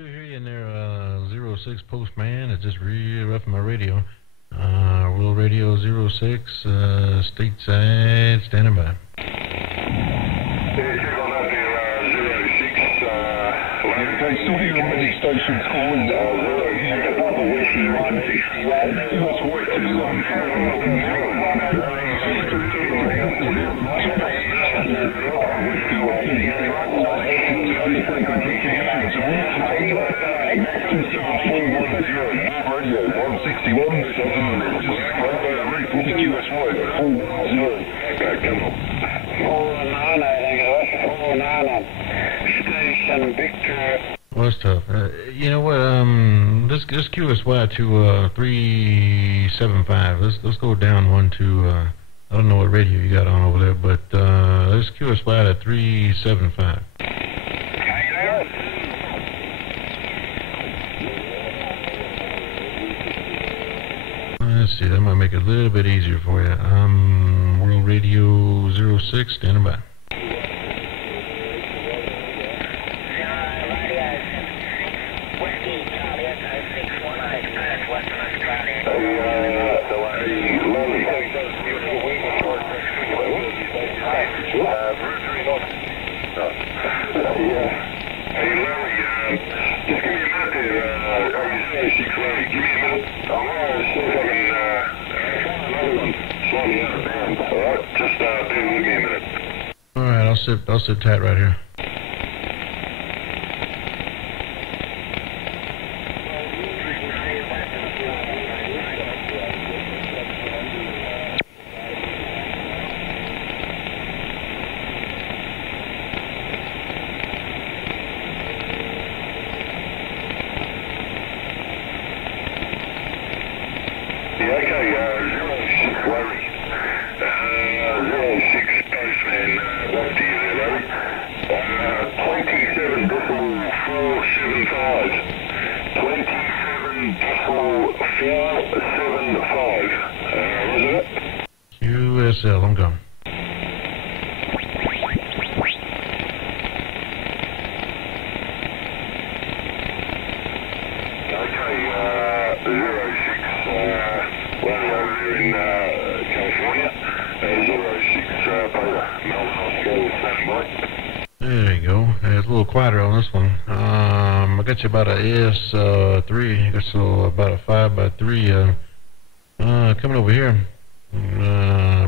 do hear you in there, 06 Postman. It's just real rough on my radio. World Radio 06, stateside, standing by. Okay, still here on the station calling Whiskey 161. Let's wait to Well, that's tough. You know what? Let's QSY to 375. Let's go down one to I don't know what radio you got on over there, but let's QSY to 375. Let's see, that might make it a little bit easier for you. World Radio 06, standing by. Alright, I'll sit tight right here. QSL, I'm gone. There you go. It's a little quieter on this one. I got you about a S3. I got so about a 5x3. Coming over here.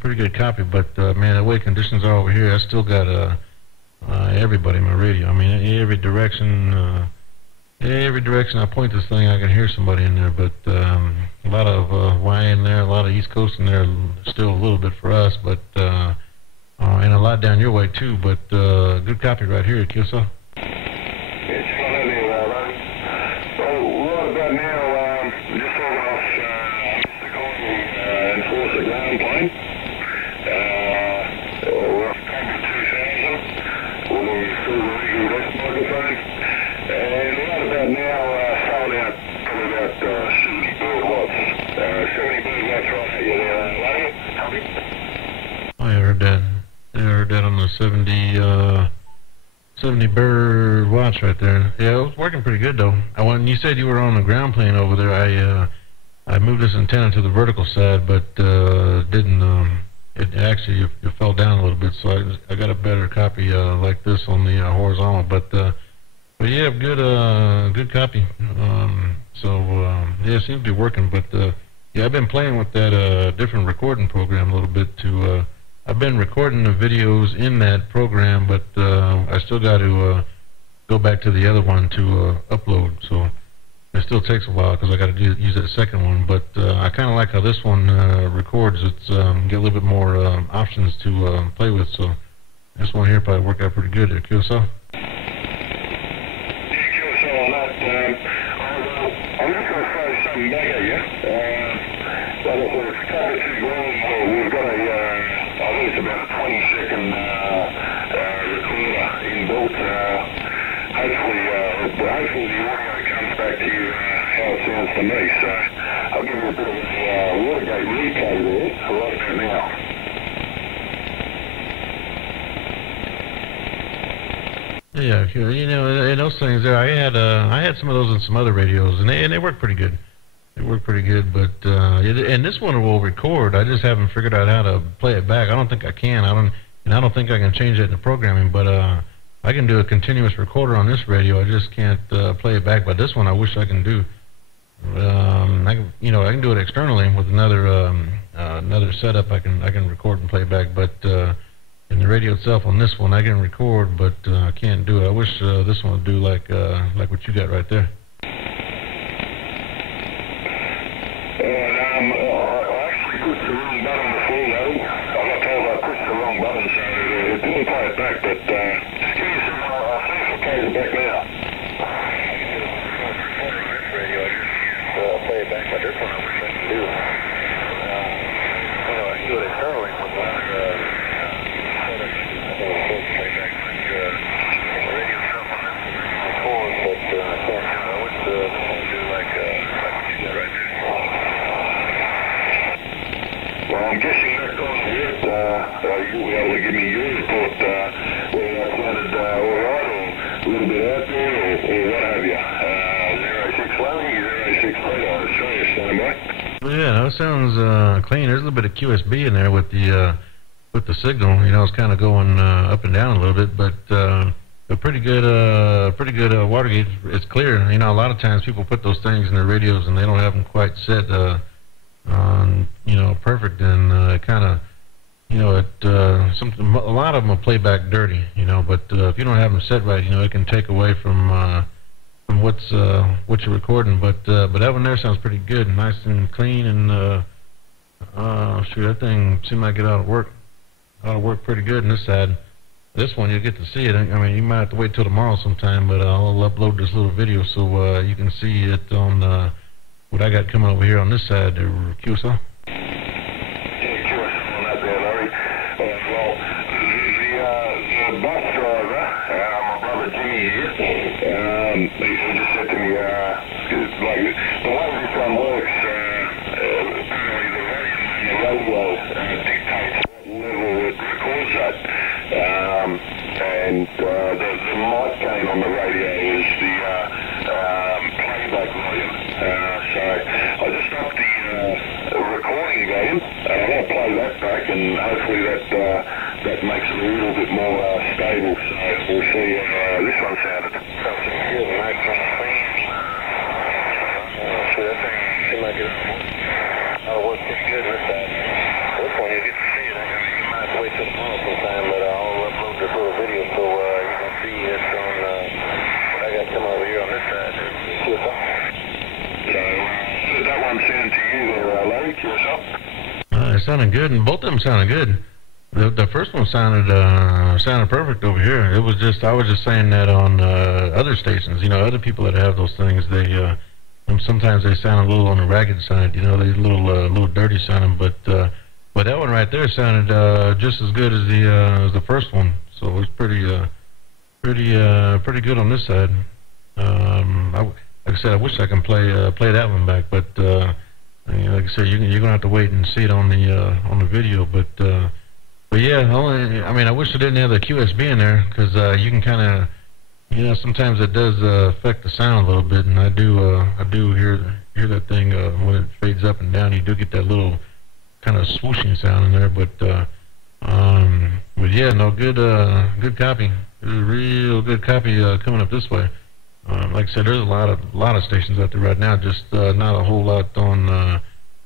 Pretty good copy, but man, the way conditions are over here, I still got everybody in my radio. I mean, every direction I point this thing, I can hear somebody in there. But a lot of Y in there, a lot of East Coast in there, still a little bit for us, but and a lot down your way too. But good copy right here, QSL. I heard that on the 70 bird watch right there. Yeah, it was working pretty good though. When you said you were on the ground plane over there, I moved this antenna to the vertical side, but didn't. It actually it fell down a little bit, so I got a better copy like this on the horizontal. But yeah, good copy. Yeah, it seems to be working. But yeah, I've been playing with that different recording program a little bit to. I've been recording the videos in that program, but I still got to go back to the other one to upload. So it still takes a while because I got to use that second one. But I kind of like how this one records. It's get a little bit more options to play with. So this one here probably worked out pretty good there, QSL. I'm just going to throw something back at you. We've got I think it's about a 20-second recorder inbuilt. Hopefully the audio comes back to you how it sounds to me. So I'll give you a bit of a Watergate replay there right about now. Yeah, you know, and those things there, I had some of those in some other radios, and they work pretty good. They work pretty good, but and this one will record. I just haven't figured out how to play it back. I don't think I can. I don't think I can change it in the programming. But I can do a continuous recorder on this radio. I just can't play it back. But this one, I wish I can do. I can do it externally with another setup. I can record and play back. But in the radio itself, on this one, I can record, but I can't do it. I wish this one would do like what you got right there. I actually pushed the wrong button before though. I got told I pushed the wrong button, so it didn't play it back, but just give me a second, I'll see if it plays it back now. Play it back, but this one I wish I could do. I can do it externally with one play back like radio stuff on this record, but I can't do it. I wish this one would do like what you got right there. Well, I'm guessing that's going to work. You'll be able to give me your report whether that sounded all right or a little bit out there or what have you. 06 Fleming, 06 radar, Australia, stand by. Yeah, that sounds clean. There's a little bit of QSB in there with the signal. You know, it's kind of going up and down a little bit, but a pretty good Watergate. It's clear. You know, a lot of times people put those things in their radios and they don't have them quite set on, you know, perfect, and it kind of, you know, a lot of them will play back dirty, you know, but if you don't have them set right, you know, it can take away from what you're recording, but that one there sounds pretty good, nice and clean, and shoot, that thing seemed like it ought to work pretty good on this side. This one, you'll get to see it. I mean, you might have to wait till tomorrow sometime, but I'll upload this little video so you can see it on what I got coming over here on this side there, QSL. Yeah, QSL on that there, Larry. Well, the bus driver, my brother Jimmy here, he just said to me, like, the way this one works, apparently the radio dictates what level it records at. And the mic gain on the radio is the playback volume. So I just stopped the recording volume, and I'm going to play that back, and hopefully that makes it a little bit more stable. So we'll see how this one sounded. Good, nice one. Sure, that thing seemed like it'll work pretty good with that. This one you get to see it. I mean, you might have to wait till tomorrow sometime, but I'll upload this little video so you can see it on what I got coming over here on this side. QSL. So that one sound to you there, Larry, QSL? It sounded good, and both of them sounded good. The first one sounded perfect over here. It was just, I was just saying that on other stations. You know, other people that have those things, they sometimes they sound a little on the ragged side. You know, they're a little dirty sounding, but that one right there sounded just as good as the first one. So it was pretty good on this side. Like I said, I wish I can play that one back, but like I said, you're gonna have to wait and see it on the video. But yeah, I mean, I wish I didn't have the QSB in there, because you can kind of, you know, sometimes it does affect the sound a little bit, and I do hear that thing when it fades up and down. You do get that little kind of swooshing sound in there, but yeah, no, good copy. It was a real good copy coming up this way. Like I said, there's a lot of stations out there right now, just not a whole lot on.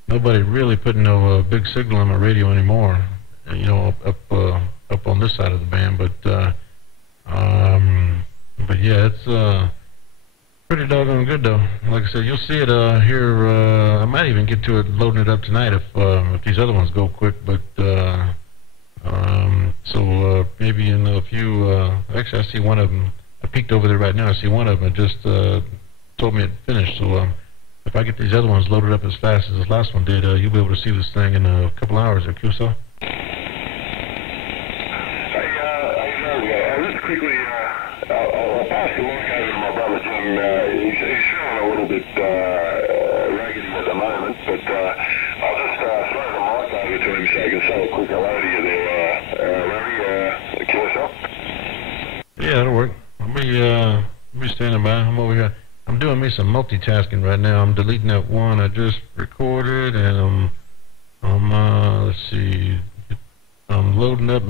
Nobody really putting no big signal on my radio anymore. You know, up on this side of the band, but yeah, it's pretty doggone good though. Like I said, you'll see it here. I might even get to it loading it up tonight if these other ones go quick. But so maybe in a few. Actually, I see one of them. I peeked over there right now. I see one of them. It just told me it finished. So if I get these other ones loaded up as fast as this last one did, you'll be able to see this thing in a couple hours at QSL. Quickly, I'll pass the mic over to my brother Jim. He's feeling a little bit raggedy at the moment, but I'll just throw the mic over to him so he can say a quick hello to you there, Larry, QSL. Yeah, that'll work. standing by. I'm over here. I'm doing me some multitasking right now. I'm deleting that one I just recorded, and let's see. I'm loading up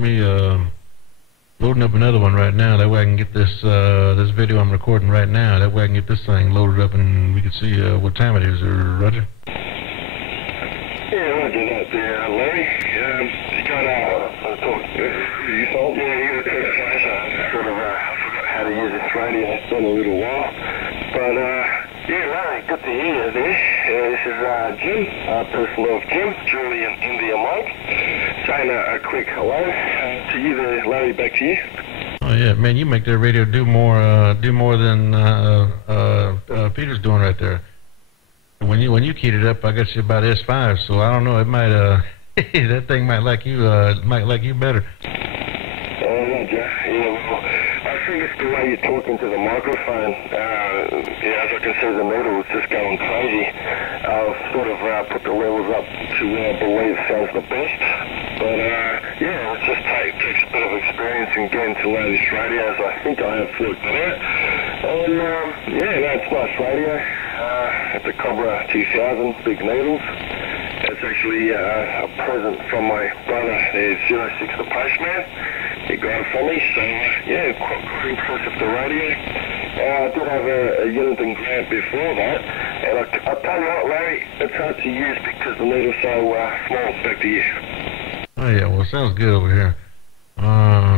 another one right now. That way I can get this this video I'm recording right now. That way I can get this thing loaded up and we can see what time it is. Roger? Yeah, Roger that there, Larry. You got you thought, yeah, you were kind of flash. I sort of forgot how to use this radio. It's been a little while. But, yeah, Larry, good to hear you there. This is Jim, personal of Jim, Julie and India Mike. Saying a quick hello to you there, Larry, back to you. Oh yeah, man, you make that radio do more than Peter's doing right there. When you keyed it up, I got you about S5, so I don't know, it might that thing might like you better. Yeah, well, I think it's the way you're talking to the microphone. Yeah, as I can see, the needle is just going crazy. I'll sort of put the levels up to where I believe sounds the best. But yeah, it just takes a bit of experience in getting to know this radio, as I think I have worked it out. And yeah, no, it's nice radio. It's a Cobra 2000, big needles. It's actually a present from my brother. There's 06 the Postman. He got it for me, so yeah, quite impressive, the radio. I did have a unit and grant before that, and I'll tell you what, Larry, it's hard to use because the needle's so small. Back to you. Oh yeah, well, sounds good over here.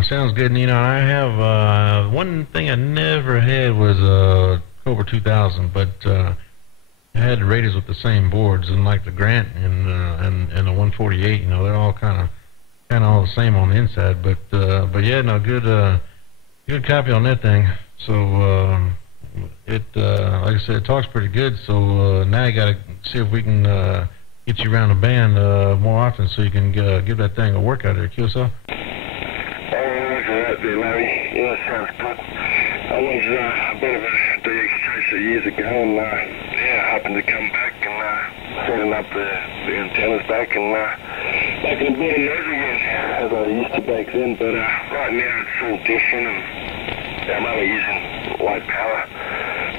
Sounds good, and you know, I have one thing I never had was a Cobra 2000, but I had the radios with the same boards, and like the Grant and the 148, you know, they're all kind of all the same on the inside, but yeah, no, good copy on that thing. So it like I said, it talks pretty good. So now you gotta see if we can get you around the band more often, so you can give that thing a workout there, QSL. There, Larry. Yeah, sounds good. I was a bit of a DX chaser years ago, and yeah, I happened to come back and setting up the antennas back and making a bit of noise again, as I used to back then. But right now it's all different, and I'm only using light power,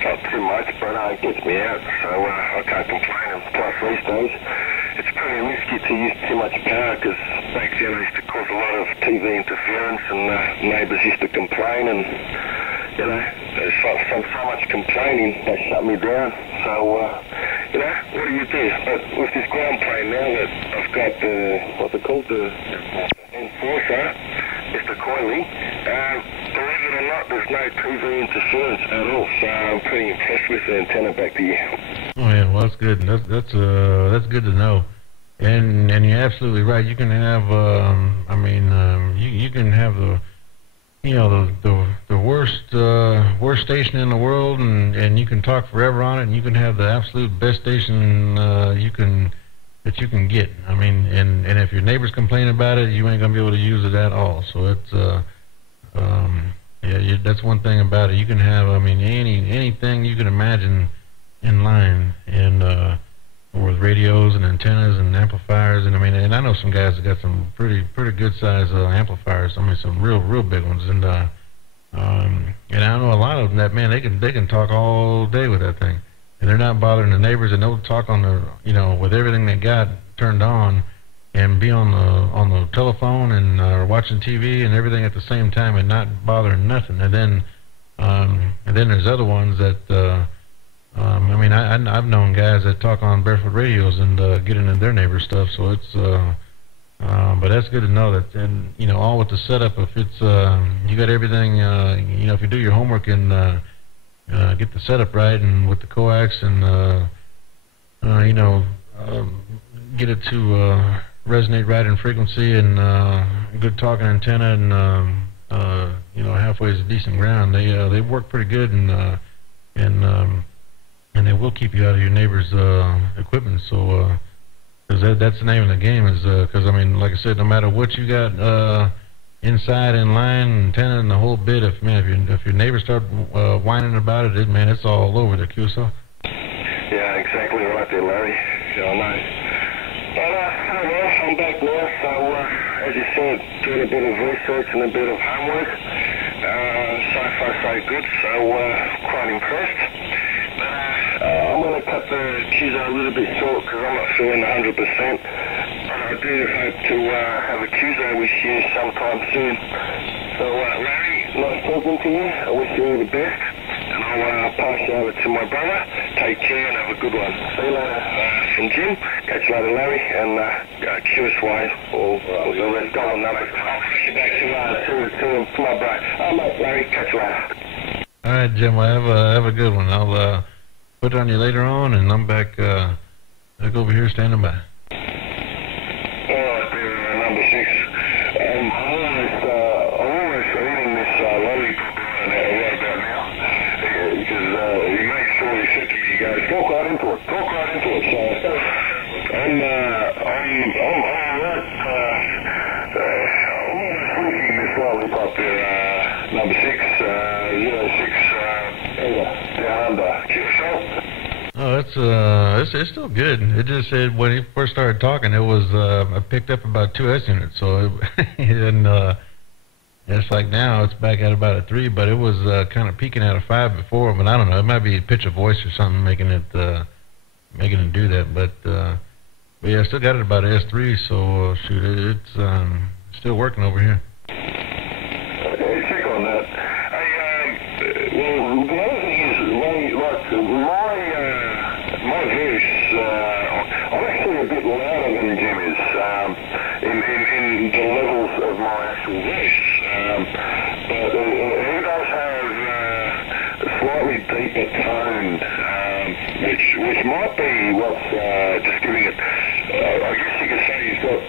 not too much, but it gets me out, so I can't complain. And plus these days, it's pretty risky to use too much power, because back then I used to cause a lot of TV interference, and neighbours used to complain, and you know, there's so much complaining, they shut me down. So you know, what do you do? But with this ground plane now that I've got the, what's it called, the Enforcer, Mr. Coily, believe it or not, there's no TV interference at all, so I'm pretty impressed with the antenna. Back to you. Oh yeah, well that's good. That's good to know. And you're absolutely right. You can have I mean you can have the worst station in the world, and you can talk forever on it, and you can have the absolute best station that you can get. I mean, and if your neighbors complain about it, you ain't gonna be able to use it at all. So it's yeah, that's one thing about it. You can have, I mean, anything you can imagine in line, and with radios and antennas and amplifiers, and I mean, and I know some guys that got some pretty good size amplifiers. I mean, some real big ones, and I know a lot of them that, man, they can talk all day with that thing, and they're not bothering the neighbors, and they'll talk on the, you know, with everything they got turned on, and be on the telephone and watching TV and everything at the same time, and not bothering nothing. And then there's other ones that I mean, I've known guys that talk on barefoot radios and get into their neighbor's stuff. So it's but that's good to know that, and you know, all with the setup. If it's you got everything, you know, if you do your homework and get the setup right, and with the coax, and you know, get it to resonate right in frequency, and good talking antenna, and you know, halfway is a decent ground. They work pretty good, and they will keep you out of your neighbor's equipment. So because that's the name of the game, is because I mean, like I said, no matter what you got inside in line, antenna, and the whole bit, if your neighbors start whining about it, man, it's all over the QSL. Yeah, exactly right there, Larry. Yeah, I know. But, well, I'm back now, so, as you said, doing a bit of research and a bit of homework. So far so good, so quite impressed. I'm going to cut the Q zone a little bit short because I'm not feeling 100%. But I do hope to have a Q zone with you sometime soon. So Larry, nice talking to you. I wish you all the best. And I'll pass you over to my brother. Take care and have a good one. See you later from Jim. Catch you later, Larry. And QSY or the rest of the numbers. I'll flash you back to my brother. Mate, Larry, catch you later. All right, Jim. Well, have a good one. I'll put it on you later on, and I'm back over here standing by. Number 6. I'm almost eating this lollipop right about now because he makes sure he said to me, he goes, talk right into it. So I'm almost eating this lollipop there, number 6, 06, down under. Oh, it's still good. It just said when he first started talking, it was I picked up about 2 S units, so and it's like now it's back at about a 3, but it was kind of peaking at a 5 before. But I don't know, it might be a pitch of voice or something making it do that. But yeah, I still got it about an S3, so shoot, it's still working over here. Check on that. Well, the other thing is, my voice, I'm actually a bit louder than Jim is in the levels of my actual voice. But he does have a slightly deeper tone, which might be what's just giving it. I guess you could say he's got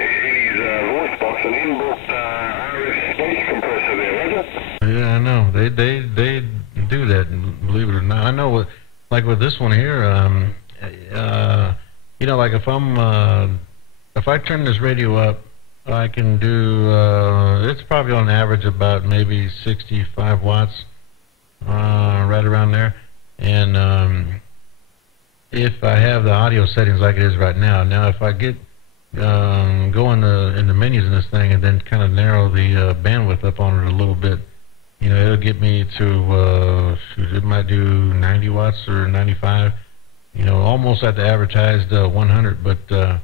in his voice box an inbuilt RF speech compressor there, right? Yeah, I know. They do that, believe it or not. I know, like with this one here, you know, like if I turn this radio up, I can do, it's probably on average about maybe 65 watts, right around there. And if I have the audio settings like it is right now, if I get go in the menus in this thing and then kind of narrow the bandwidth up on it a little bit, you know, it'll get me to, it might do 90 watts or 95, you know, almost at the advertised 100, but the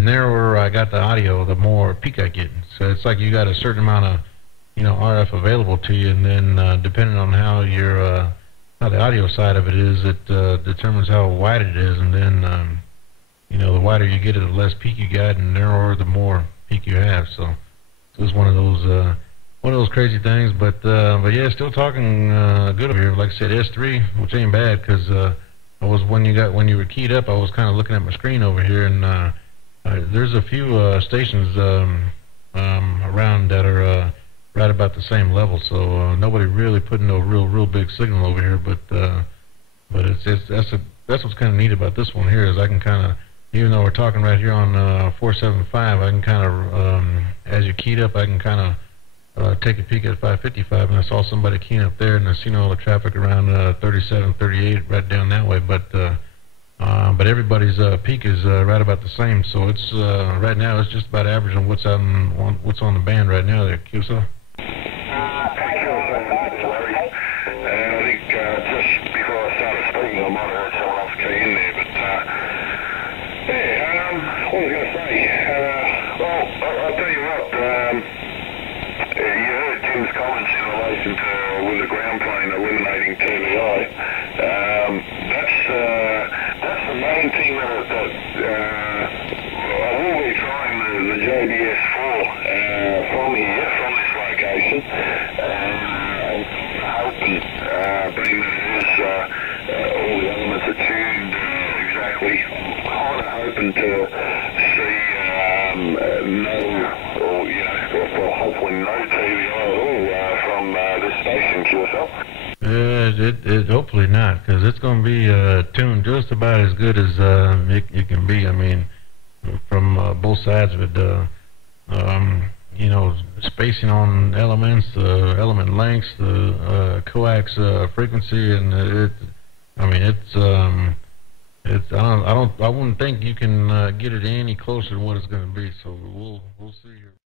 narrower I got the audio, the more peak I get. So it's like you got a certain amount of, you know, RF available to you, and then depending on how your how the audio side of it is, it determines how wide it is, and then you know, the wider you get it, the less peak you got, and the narrower, the more peak you have. So it's one of those crazy things, but yeah, still talking good over here. Like I said, S3, which ain't bad, because I was when you were keyed up, I was kind of looking at my screen over here, and there's a few stations around that are right about the same level. So nobody really putting no real big signal over here, but that's what's kind of neat about this one here, is I can kind of, even though we're talking right here on 475, I can kind of as you're keyed up, I can kind of take a peek at 555, and I saw somebody keying up there, and I seen all the traffic around 37, 38 right down that way, but everybody's peak is right about the same. So it's right now it's just about average on what's on the band right now there, QSO. With the groundplane eliminating TVI, that's the main thing that I will be trying the JBS4 from this location, and hoping, being that it is all the elements are tuned exactly, I'm kind of hoping to see hopefully no TVI at all from this station, QSL. It hopefully not, because it's going to be tuned just about as good as it can be. I mean, from both sides of it, you know, spacing on elements, element lengths, the coax frequency, and I wouldn't think you can get it any closer than what it's going to be. So we'll see here.